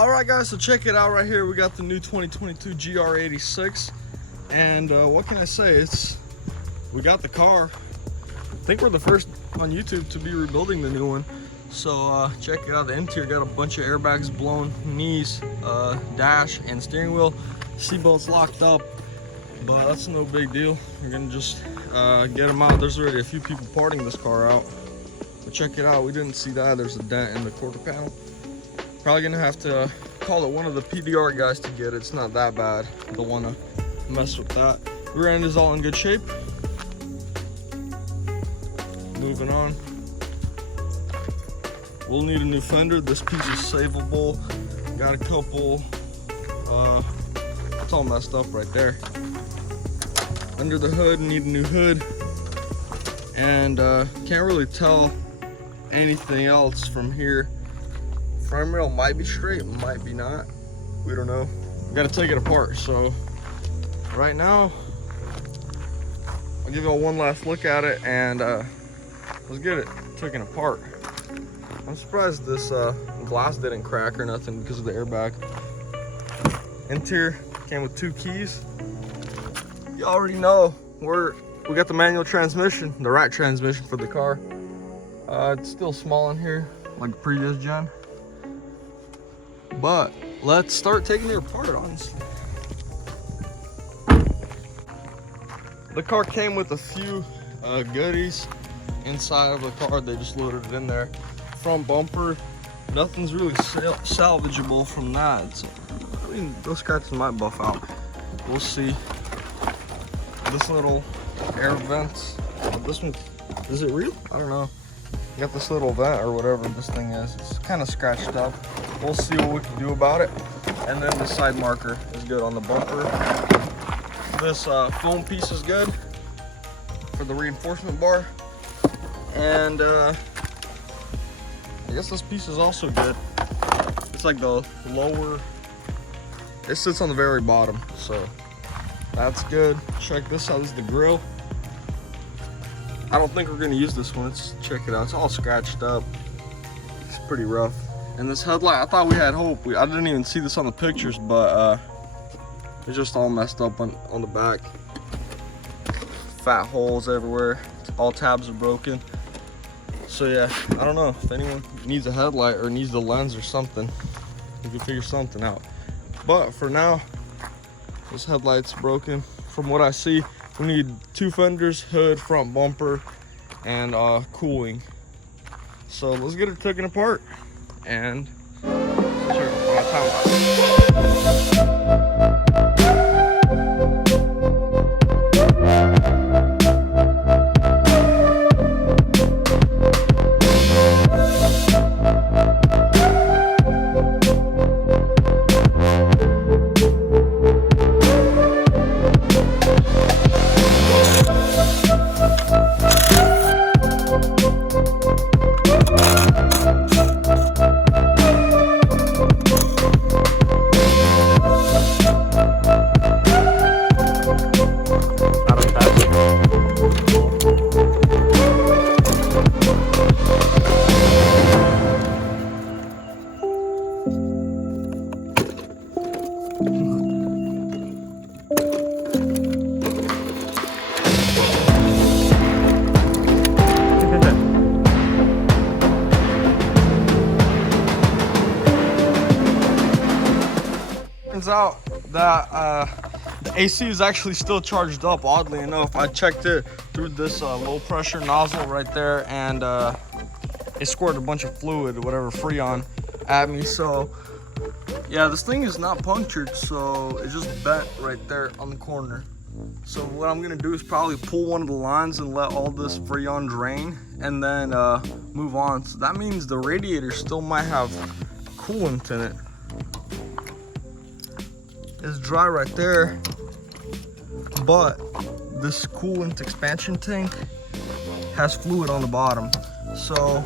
Alright guys, so check it out right here. We got the new 2022 GR86, and what can I say, we got the car. I think we're the first on YouTube to be rebuilding the new one. So check it out. The interior got a bunch of airbags blown, knees, dash and steering wheel, seatbelts locked up, but that's no big deal. We're gonna just get them out. There's already a few people parting this car out, but check it out. We didn't see that. There's a dent in the quarter panel. Probably gonna have to call it one of the PDR guys to get it. It's not that bad. Don't want to mess with that. Rear end is all in good shape. Moving on. We'll need a new fender. This piece is savable. Got a couple. It's all messed up right there. Under the hood, need a new hood. And can't really tell anything else from here. Front rail might be straight, might be not. We don't know. We gotta take it apart. So right now, I'll give you all one last look at it and let's get it taken apart. I'm surprised this glass didn't crack or nothing because of the airbag. Interior came with 2 keys. You already know we got the manual transmission, the right transmission for the car. It's still small in here, like the previous gen. But let's start taking it apart, honestly. The car came with a few goodies inside of the car. They just loaded it in there. Front bumper, nothing's really salvageable from that. I mean, those scratches might buff out. We'll see. This little air vent. This one, is it real? I don't know. You got this little vent or whatever this thing is. It's kind of scratched up. We'll see what we can do about it. And then the side marker is good on the bumper. This foam piece is good for the reinforcement bar. And I guess this piece is also good. It's like the lower, it sits on the very bottom, so that's good. Check this out, this is the grill. I don't think we're gonna use this one. Let's check it out. It's all scratched up. It's pretty rough. And this headlight, I thought we had hope. I didn't even see this on the pictures, but it's just all messed up on the back. Fat holes everywhere. All tabs are broken. So yeah, I don't know if anyone needs a headlight or needs the lens or something. We can figure something out. But for now, this headlight's broken. From what I see, we need 2 fenders, hood, front bumper, and cooling. So let's get it taken apart and turn on our time lapse. Turns out that the AC is actually still charged up, oddly enough. I checked it through this low pressure nozzle right there, and it squirted a bunch of fluid, whatever, Freon at me. So yeah, this thing is not punctured, so it just bent right there on the corner. So what I'm gonna do is probably pull one of the lines and let all this Freon drain and then move on. So that means the radiator still might have coolant in it. It's dry right there, but this coolant expansion tank has fluid on the bottom. So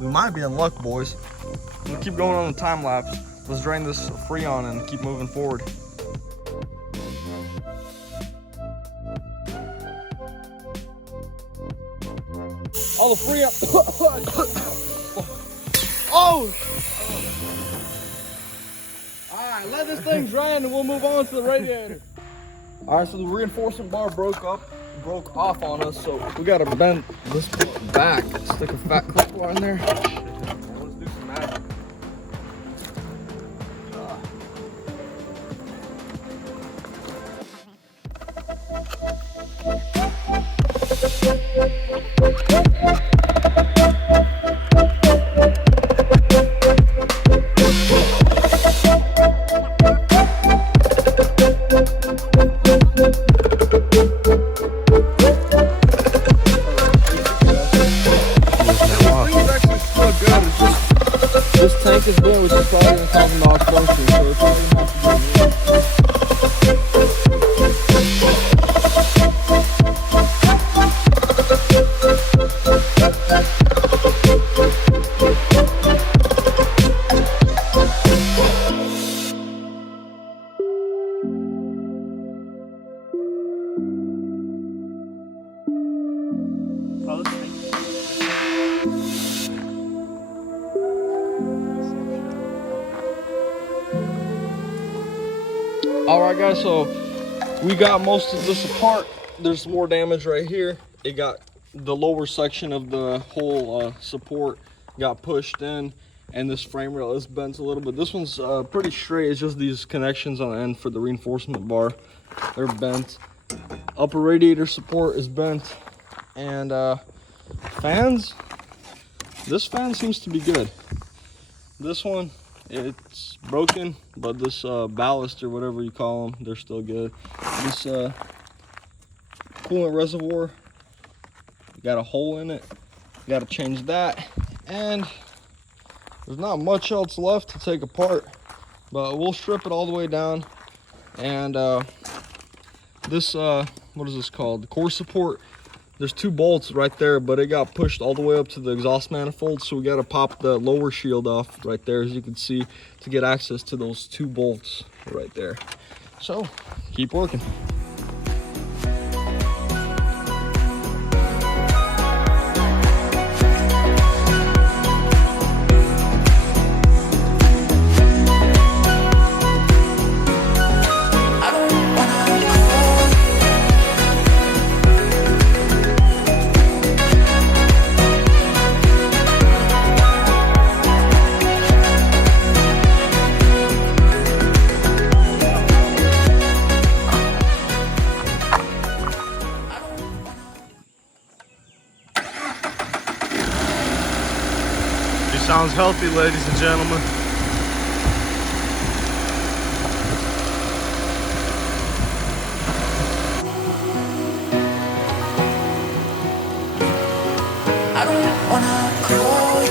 we might be in luck, boys. I'm gonna keep going on the time lapse. Let's drain this Freon and keep moving forward. All the Freon. Oh! Alright, let this thing drain and we'll move on to the radiator. Alright, so the reinforcement bar broke off on us, so we gotta bend this part back. Stick a fat clip bar in there. And let's do some magic. This tank is blue, which is probably going to cause a malfunction, so it's probably going to have to Alright guys, so we got most of this apart. There's more damage right here. It got the lower section of the whole support got pushed in, and this frame rail is bent a little bit. This one's pretty straight. It's just these connections on the end for the reinforcement bar, they're bent. Upper radiator support is bent, and fans, this fan seems to be good. This one, it's broken, but this ballast or whatever you call them, they're still good. This coolant reservoir got a hole in it, got to change that, and there's not much else left to take apart, but we'll strip it all the way down. And this what is this called, the core support, there's 2 bolts right there, but it got pushed all the way up to the exhaust manifold, so we got to pop the lower shield off right there, as you can see, to get access to those 2 bolts right there. So keep working. Sounds healthy, ladies and gentlemen. I don't wanna call you.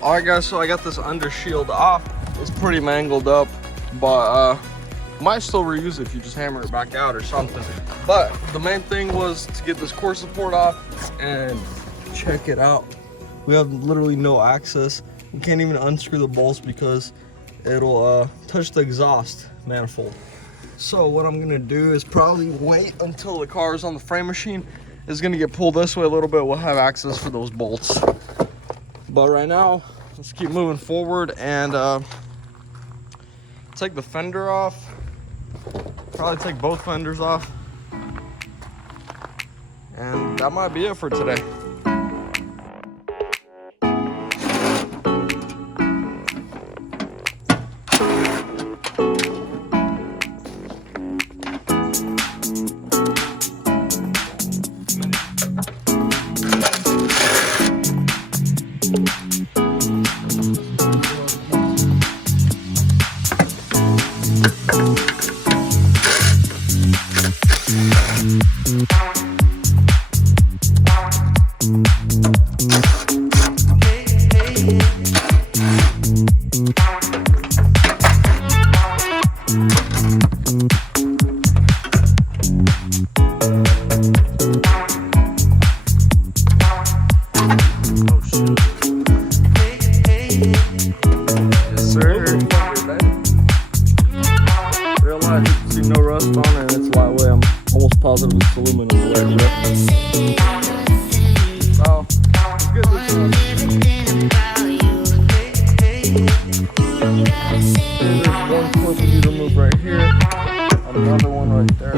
Alright guys, so I got this under shield off. It's pretty mangled up, but might still reuse it if you just hammer it back out or something. But the main thing was to get this core support off, and check it out. We have literally no access. We can't even unscrew the bolts because it'll touch the exhaust manifold. So what I'm gonna do is probably wait until the car is on the frame machine. It's gonna get pulled this way a little bit. We'll have access for those bolts. But right now, let's keep moving forward and take the fender off. Probably take both fenders off. And that might be it for today. no rust on it, and it's lightweight. I'm almost positive it's aluminum already. So, let's get this done. There's one clip we need to remove right here. Another one right there.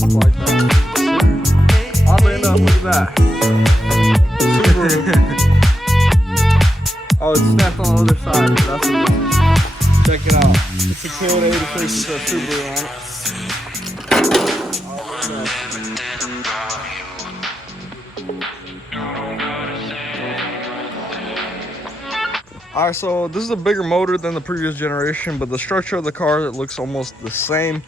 Like that. Oddly enough, look at that. Oh, it's snapped on the other side. That's what it is. Check it out. It's a Toyota 86 with a Subaru on it. Alright, so this is a bigger motor than the previous generation, but the structure of the car, it looks almost the same.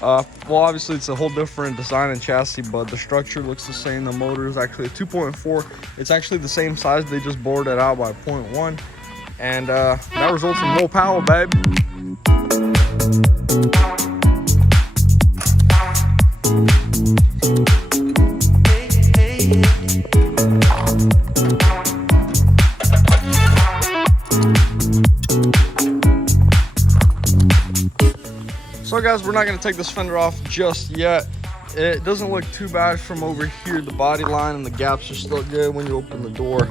Well, obviously it's a whole different design and chassis, but the structure looks the same. The motor is actually a 2.4. It's actually the same size. They just bored it out by 0.1, and that results in more power, babe. So guys, we're not going to take this fender off just yet. It doesn't look too bad from over here. The body line and the gaps just look good when you open the door.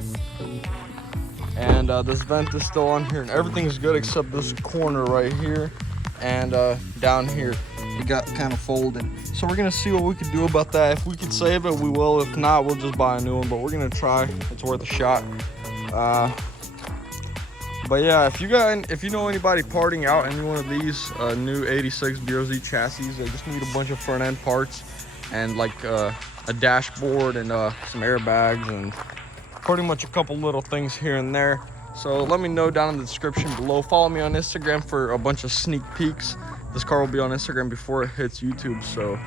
And this vent is still on here, and everything is good except this corner right here and down here. It got kind of folded. So we're going to see what we can do about that. If we can save it, we will. If not, we'll just buy a new one, but we're going to try. It's worth a shot. But yeah, if you know anybody parting out any one of these new 86 BRZ chassis, they just need a bunch of front end parts and like a dashboard and some airbags and pretty much a couple little things here and there. So let me know down in the description below. Follow me on Instagram for a bunch of sneak peeks. This car will be on Instagram before it hits YouTube, so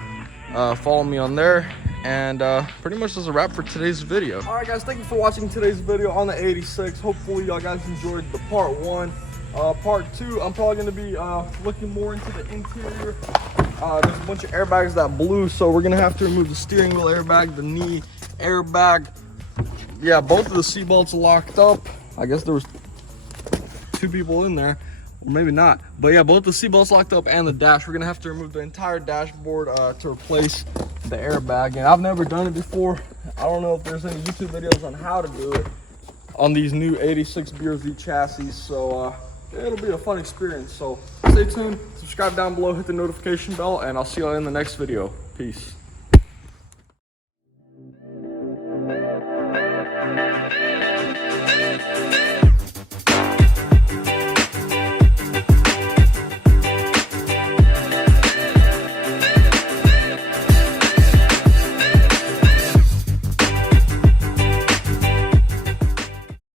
follow me on there. And pretty much that's a wrap for today's video. All right guys, thank you for watching today's video on the 86. Hopefully y'all guys enjoyed the part 1. Part 2, I'm probably going to be looking more into the interior. There's a bunch of airbags that blew, so we're going to have to remove the steering wheel airbag, the knee airbag. Yeah, both of the seat belts are locked up. I guess there was 2 people in there, or maybe not. But yeah, both the seat belts locked up and the dash. We're going to have to remove the entire dashboard to replace the airbag, and I've never done it before. I don't know if there's any YouTube videos on how to do it on these new 86 BRZ chassis, so it'll be a fun experience. So stay tuned, subscribe down below, hit the notification bell, and I'll see you in the next video. Peace.